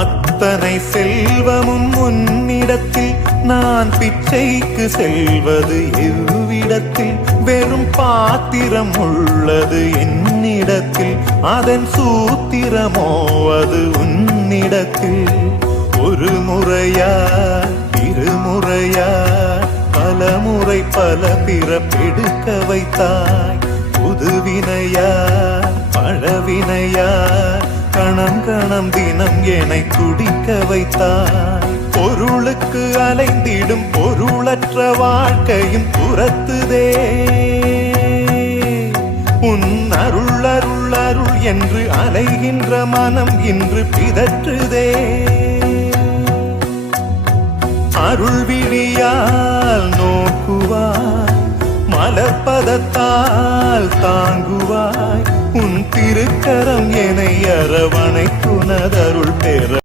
அத்தனை செல்வமும் உன்னிடத்தில், நான் பிச்சைக்கு செல்வது எவ்விடத்தில்? வெறும் பாத்திரம் உள்ளது என்னிடத்தில், அதன் சூத்திரமோ அது உன்னிடத்தில். ஒரு முறையா இருமுறையா பல முறை பல பிறப்பெடுக்க வைத்தாய். புதுவினையா பழவினையா கணம் கணம் தினம் என்னை துடிக்க வைத்தாய். பொருளுக்கு அலைந்திடும் பொருளற்ற வாழ்க்கையும் துரத்துதே. உன் அருள் அருள் அருள் என்று அலைகின்ற மனம் இன்று பிதற்றுதே. அருள் விழியால் நோக்குவாய், மலர்பதத்தால் தாங்குவாய். உன் திருக்கரம் என்னை அரவணைத்துனதருள் பெற